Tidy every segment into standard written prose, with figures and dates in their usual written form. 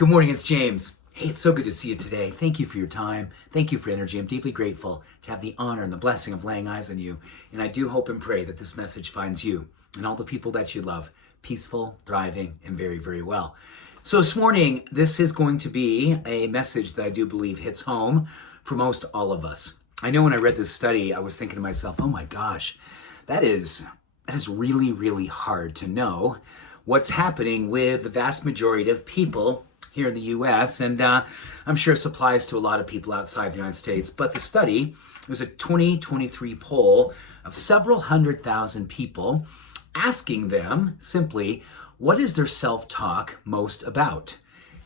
Good morning, it's James. Hey, it's so good to see you today. Thank you for your time. Thank you for energy. I'm deeply grateful to have the honor and the blessing of laying eyes on you. And I do hope and pray that this message finds you and all the people that you love peaceful, thriving, and very, very well. So this morning, this is going to be a message that I do believe hits home for most all of us. I know when I read this study, I was thinking to myself, oh my gosh, that is really, really hard to know what's happening with the vast majority of people here in the U.S., and I'm sure this applies to a lot of people outside the United States. But the study was a 2023 poll of several 100,000 people, asking them simply, what is their self-talk most about?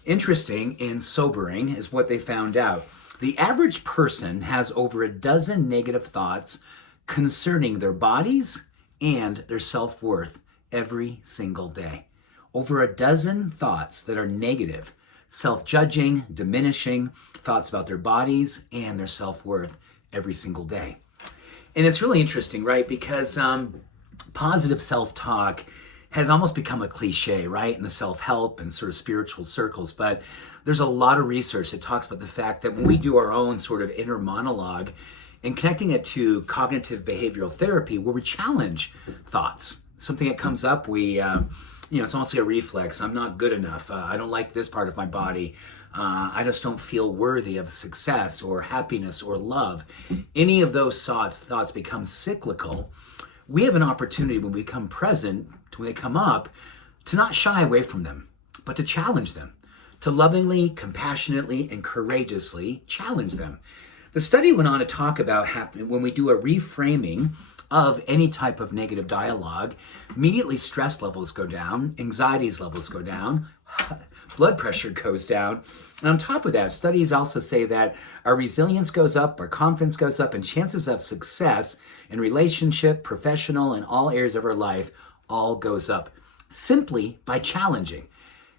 Interesting and sobering is what they found out. The average person has over a dozen negative thoughts concerning their bodies and their self-worth every single day. Over a dozen thoughts that are negative, self-judging, diminishing, thoughts about their bodies and their self-worth every single day. And it's really interesting, right? Because positive self-talk has almost become a cliche, right? In the self-help and sort of spiritual circles. But there's a lot of research that talks about the fact that when we do our own sort of inner monologue and connecting it to cognitive behavioral therapy, where we challenge thoughts, something that comes up, it's almost like a reflex. I'm not good enough. I don't like this part of my body. I just don't feel worthy of success or happiness or love. Any of those thoughts become cyclical. We have an opportunity when we become present, when they come up, to not shy away from them, but to challenge them, to lovingly, compassionately, and courageously challenge them. The study went on to talk about when we do a reframing of any type of negative dialogue, immediately stress levels go down, anxiety levels go down, blood pressure goes down. And on top of that, studies also say that our resilience goes up, our confidence goes up, and chances of success in relationship, professional, and all areas of our life all goes up simply by challenging.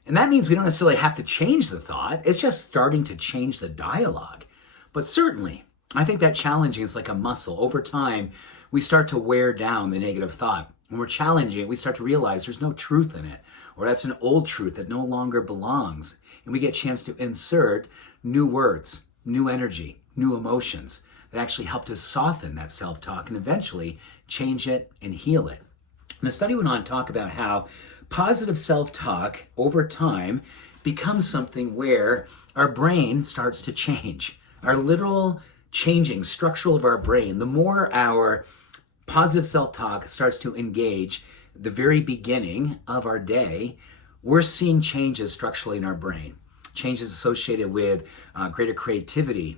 And that means we don't necessarily have to change the thought. It's just starting to change the dialogue. But certainly, I think that challenging is like a muscle. Over time, we start to wear down the negative thought. When we're challenging it, we start to realize there's no truth in it, or that's an old truth that no longer belongs. And we get a chance to insert new words, new energy, new emotions that actually help to soften that self-talk and eventually change it and heal it. And the study went on to talk about how positive self-talk over time becomes something where our brain starts to change. Our literal changing structural of our brain, the more our positive self-talk starts to engage the very beginning of our day, we're seeing changes structurally in our brain. Changes associated with greater creativity,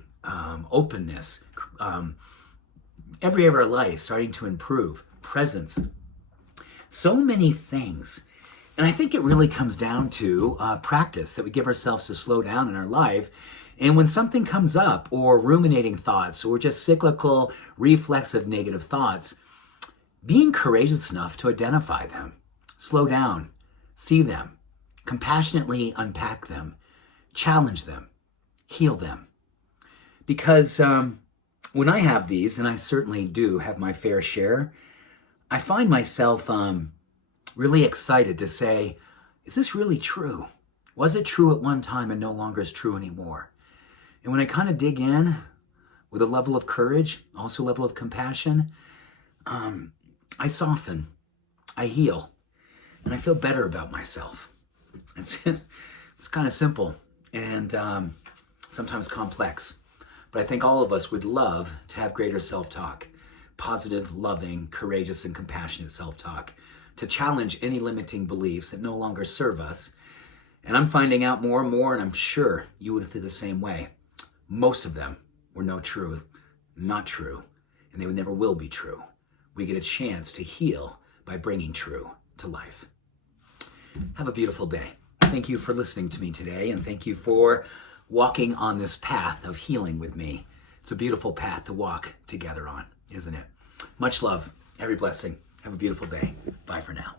openness, every area of our life starting to improve, presence. So many things. And I think it really comes down to practice, that we give ourselves to slow down in our life. And when something comes up, or ruminating thoughts, or just cyclical, reflexive negative thoughts, being courageous enough to identify them, slow down, see them, compassionately unpack them, challenge them, heal them. Because when I have these, and I certainly do have my fair share, I find myself really excited to say, is this really true? Was it true at one time and no longer is true anymore? And when I kind of dig in with a level of courage, also a level of compassion, I soften, I heal, and I feel better about myself. It's kind of simple and sometimes complex, but I think all of us would love to have greater self-talk, positive, loving, courageous, and compassionate self-talk, to challenge any limiting beliefs that no longer serve us. And I'm finding out more and more, and I'm sure you would feel the same way. Most of them were not true, and they never will be true. We get a chance to heal by bringing true to life. Have a beautiful day. Thank you for listening to me today, and thank you for walking on this path of healing with me. It's a beautiful path to walk together on, isn't it? Much love, every blessing. Have a beautiful day. Bye for now.